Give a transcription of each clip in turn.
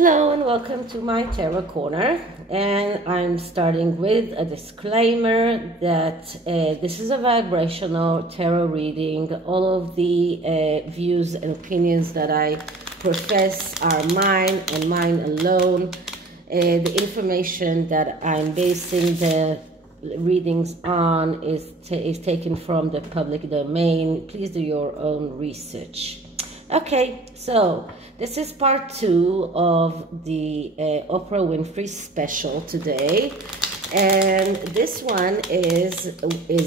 Hello and welcome to my tarot corner, and I'm starting with a disclaimer that this is a vibrational tarot reading. All of the views and opinions that I profess are mine and mine alone. The information that I'm basing the readings on is taken from the public domain. Please do your own research. Okay, so this is part 2 of the Oprah Winfrey special today, and this one is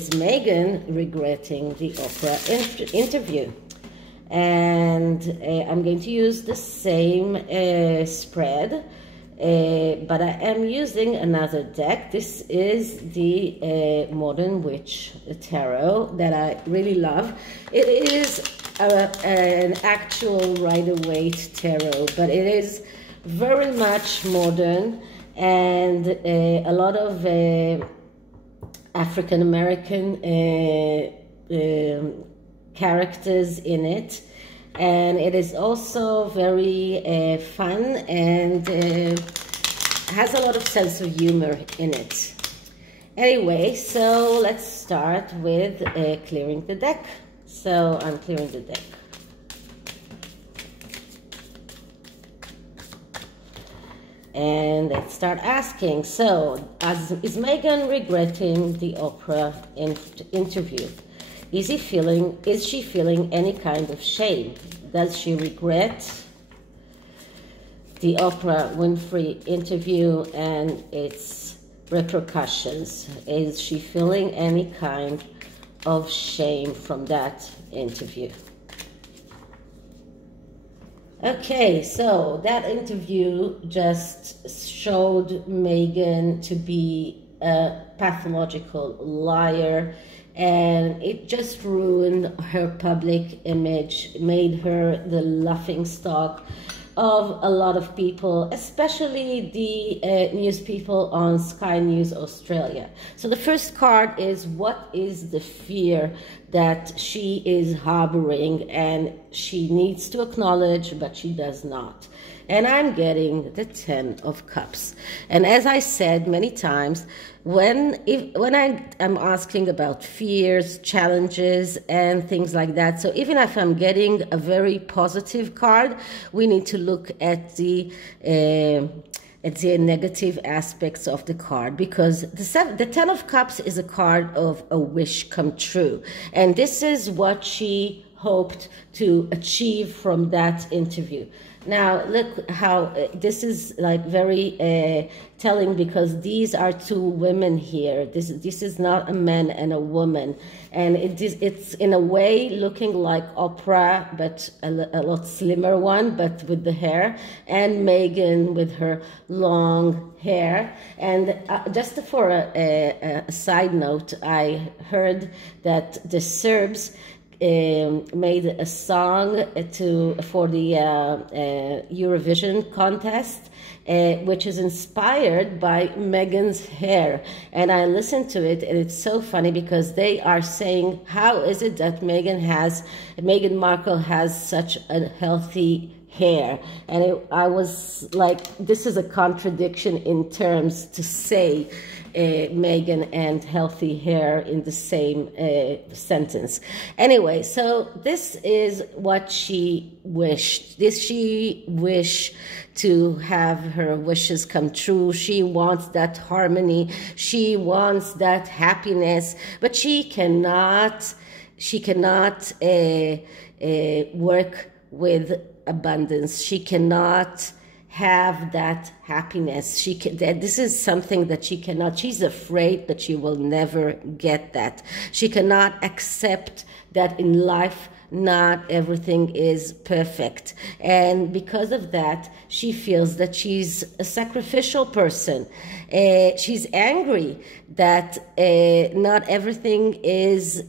Meghan regretting the Oprah interview. And I'm going to use the same spread, but I am using another deck. This is the Modern Witch Tarot that I really love. It is an actual Rider-Waite tarot, but it is very much modern, and a lot of African American characters in it, and it is also very fun and has a lot of sense of humor in it. Anyway, so let's start with clearing the deck. So I'm clearing the deck. And let's start asking. So, is Meghan regretting the Oprah interview? Is she feeling any kind of shame? Does she regret the Oprah Winfrey interview and its repercussions? Is she feeling any kind of shame from that interview? Okay, so that interview just showed Meghan to be a pathological liar, and it just ruined her public image, made her the laughingstock of a lot of people, especially the news people on Sky News Australia. So the first card is, what is the fear that she is harboring and she needs to acknowledge, but she does not? And I'm getting the 10 of Cups. And as I said many times, when I'm asking about fears, challenges, and things like that, so even if I'm getting a very positive card, we need to look at the negative aspects of the card, because the 10 of Cups is a card of a wish come true. And this is what she hoped to achieve from that interview. Now, look how this is like very telling, because these are two women here. This is not a man and a woman. And it's in a way looking like Oprah, but a lot slimmer one, but with the hair, and Meghan with her long hair. And just for a side note, I heard that the Serbs made a song for the Eurovision contest, which is inspired by Meghan's hair. And I listened to it, and it's so funny because they are saying, how is it that Meghan Markle has such a healthy hair? And I was like, this is a contradiction in terms to say Meghan and healthy hair in the same sentence. Anyway, so this is what she wished. She wished to have her wishes come true. She wants that harmony. She wants that happiness, but she cannot work with abundance. She cannot have that happiness. This is something that she cannot. She's afraid that she will never get that. She cannot accept that in life not everything is perfect, and because of that she feels that she's a sacrificial person. She's angry that not everything is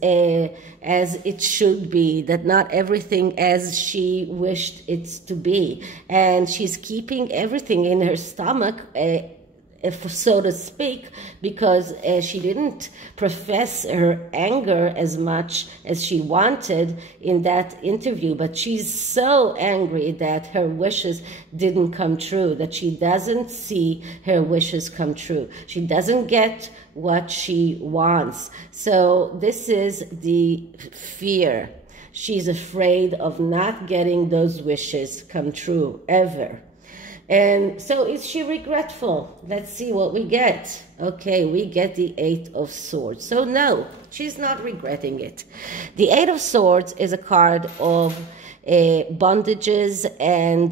as it should be, that not everything as she wished it to be, and she's keeping everything in her stomach so to speak, because she didn't profess her anger as much as she wanted in that interview. But she's so angry that her wishes didn't come true, that she doesn't see her wishes come true. She doesn't get what she wants. So this is the fear. She's afraid of not getting those wishes come true ever. And so is she regretful? Let's see what we get. Okay, we get the Eight of Swords. So no, she's not regretting it. The Eight of Swords is a card of bondages and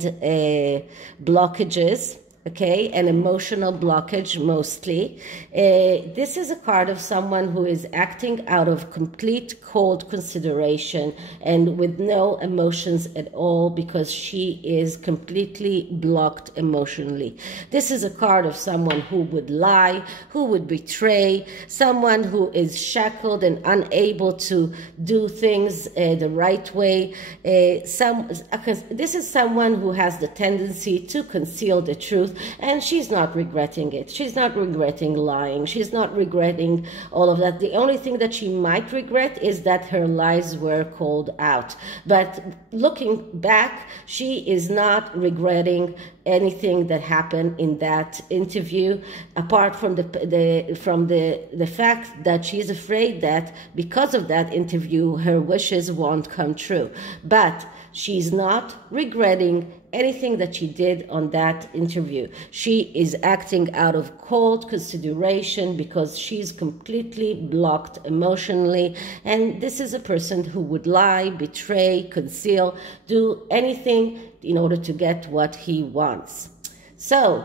blockages. Okay, an emotional blockage mostly. This is a card of someone who is acting out of complete cold consideration and with no emotions at all, because she is completely blocked emotionally. This is a card of someone who would lie, who would betray, someone who is shackled and unable to do things the right way. This is someone who has the tendency to conceal the truth. And she's not regretting it. She's not regretting lying. She's not regretting all of that. The only thing that she might regret is that her lies were called out. But looking back, she is not regretting anything that happened in that interview, apart from the fact that she's afraid that because of that interview, her wishes won't come true. But she's not regretting anything that she did on that interview. She is acting out of cold consideration because she's completely blocked emotionally. And this is a person who would lie, betray, conceal, do anything in order to get what he wants. So,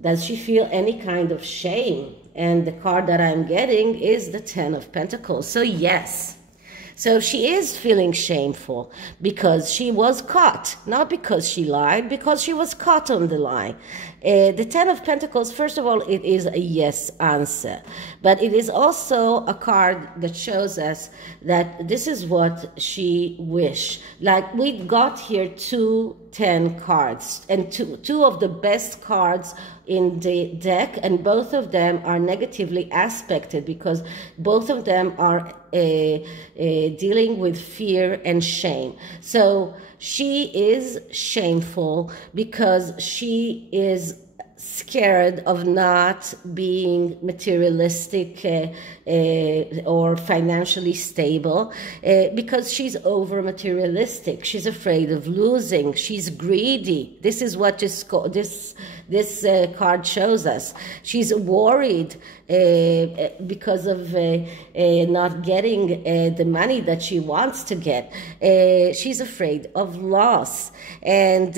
does she feel any kind of shame? And the card that I'm getting is the Ten of Pentacles. So yes. So she is feeling shameful because she was caught, not because she lied, because she was caught on the lie. The Ten of Pentacles, first of all, it is a yes answer. But it is also a card that shows us that this is what she wished. Like, we got here 2 10 cards, and two of the best cards in the deck, and both of them are negatively aspected because both of them are dealing with fear and shame. So she is shameful because she is scared of not being materialistic or financially stable because she's over materialistic. She's afraid of losing. She's greedy. This is what this card shows us. She's worried because of not getting the money that she wants to get. She's afraid of loss, and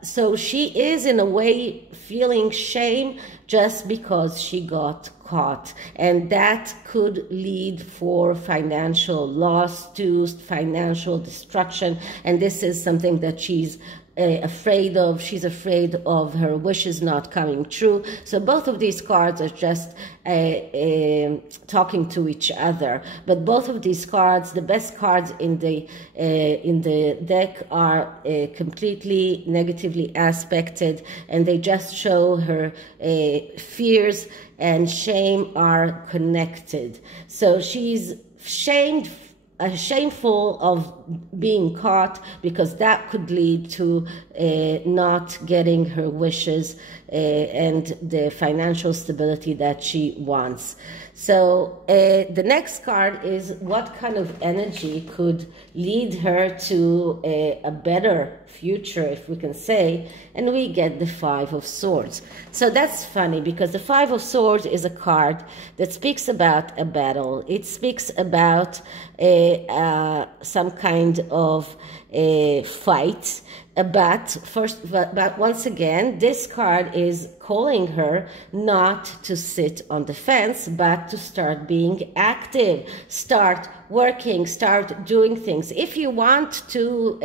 so she is in a way feeling shame just because she got caught, and that could lead for financial loss, to financial destruction, and this is something that she's afraid of. She's afraid of her wishes not coming true. So both of these cards are just talking to each other. But both of these cards, the best cards in the deck, are completely negatively aspected, and they just show her fears and shame are connected. So she's shameful of being caught because that could lead to not getting her wishes and the financial stability that she wants. So the next card is what kind of energy could lead her to a better future, if we can say, and we get the Five of Swords. So that's funny because the Five of Swords is a card that speaks about a battle. It speaks about some kind of fight. But once again, this card is calling her not to sit on the fence, but to start being active, start working, start doing things. If you want to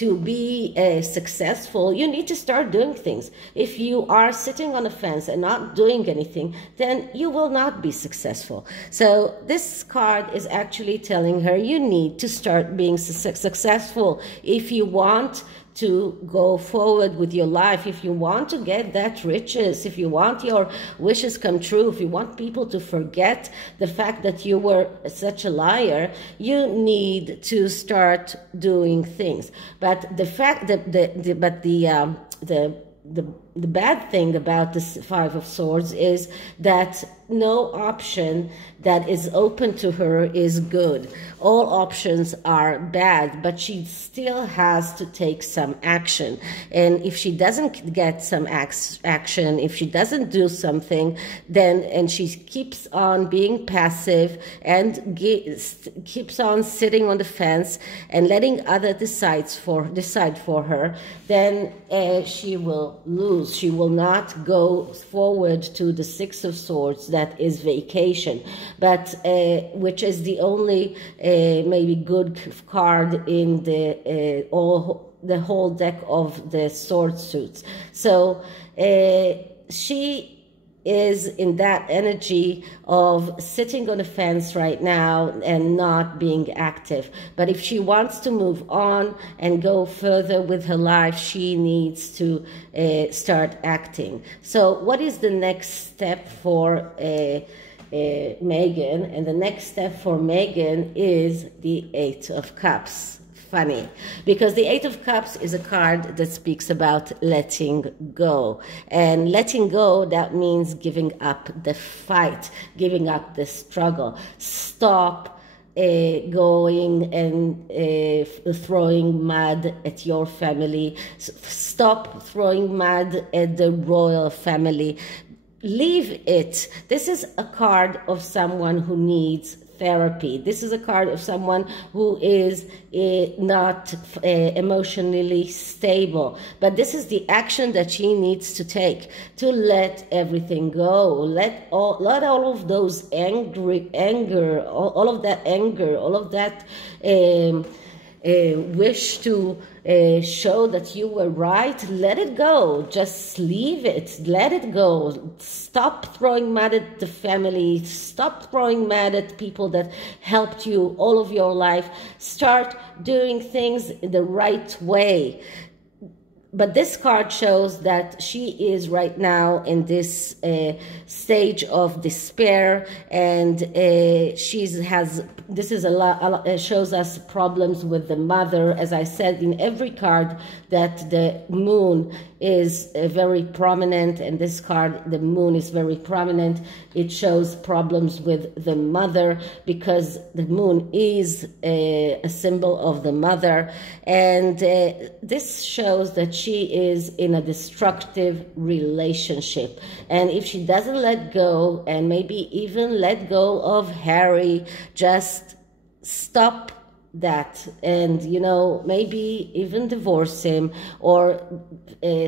be successful, you need to start doing things. If you are sitting on a fence and not doing anything, then you will not be successful. So this card is actually telling her you need to start being successful if you want to go forward with your life. If you want to get that rich wishes, if you want your wishes come true, if you want people to forget the fact that you were such a liar, you need to start doing things. But the fact that the bad thing about this Five of Swords is that no option that is open to her is good. All options are bad, but she still has to take some action. And if she doesn't get some action, if she doesn't do something, and she keeps on being passive and keeps on sitting on the fence and letting others decide for her, then she will lose. She will not go forward to the Six of Swords, that is vacation, but which is the only maybe good card in the whole deck of the sword suits. So she is in that energy of sitting on the fence right now and not being active. But if she wants to move on and go further with her life, she needs to start acting. So what is the next step for Meghan? And the next step for Meghan is the Eight of Cups. Funny, because the Eight of Cups is a card that speaks about letting go. And letting go, that means giving up the fight, giving up the struggle. Stop going and throwing mud at your family. Stop throwing mud at the royal family. Leave it. This is a card of someone who needs therapy. This is a card of someone who is not emotionally stable. But this is the action that she needs to take to let everything go. Let all of those anger, all of that wish to show that you were right, let it go. Just leave it. Let it go. Stop throwing mud at the family. Stop throwing mud at people that helped you all of your life. Start doing things the right way. But this card shows that she is right now in this stage of despair, and this is a lot shows us problems with the mother. As I said, in every card that the moon is very prominent, and this card, the moon is very prominent, it shows problems with the mother, because the moon is a symbol of the mother. And this shows that she is in a destructive relationship. And if she doesn't let go, and maybe even let go of Harry, just stop that, and maybe even divorce him or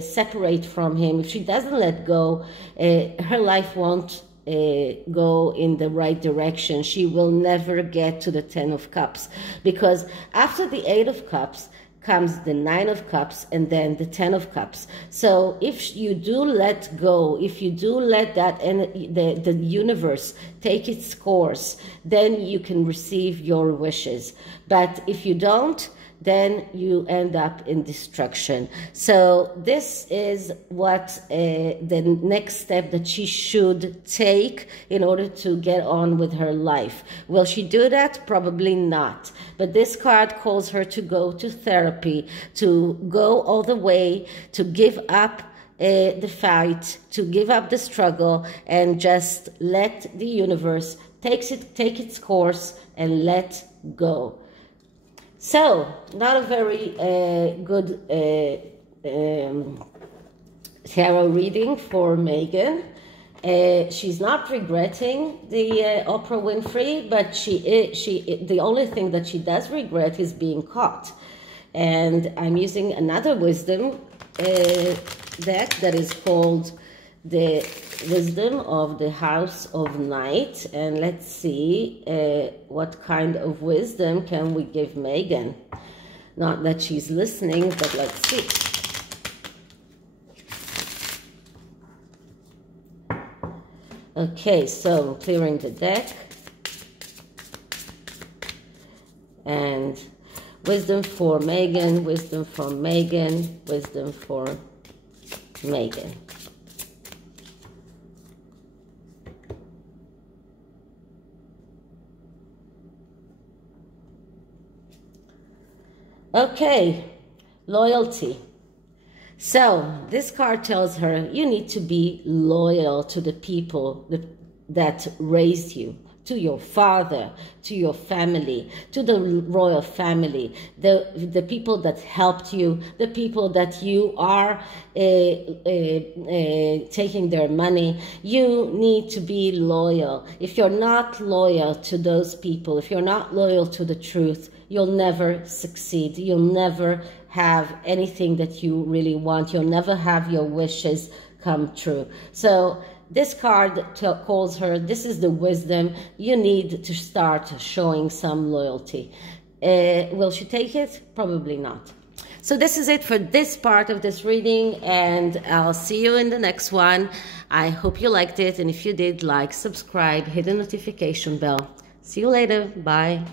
separate from him. If she doesn't let go, her life won't go in the right direction. She will never get to the Ten of Cups, because after the Eight of Cups comes the Nine of Cups and then the Ten of Cups. So if you do let go, if you do let that the universe take its course, then you can receive your wishes. But if you don't, then you end up in destruction. So this is what the next step that she should take in order to get on with her life. Will she do that? Probably not. But this card calls her to go to therapy, to go all the way, to give up the fight, to give up the struggle, and just let the universe take its course and let go. So, not a very good tarot reading for Meghan. She's not regretting the Oprah Winfrey, but the only thing that she does regret is being caught. And I'm using another wisdom deck that is called the Wisdom of the House of Night. And let's see what kind of wisdom can we give Meghan. Not that she's listening, but let's see. Okay, so I'm clearing the deck. And wisdom for Meghan, wisdom from Meghan, wisdom for Meghan. Okay, loyalty. So this card tells her you need to be loyal to the people that raised you, to your father, to your family, to the royal family, the people that helped you, the people that you are taking their money. You need to be loyal. If you're not loyal to those people, if you're not loyal to the truth, you'll never succeed. You'll never have anything that you really want. You'll never have your wishes come true. So this card calls her, this is the wisdom. You need to start showing some loyalty. Will she take it? Probably not. So this is it for this part of this reading, and I'll see you in the next one. I hope you liked it, and if you did, like, subscribe, hit the notification bell. See you later. Bye.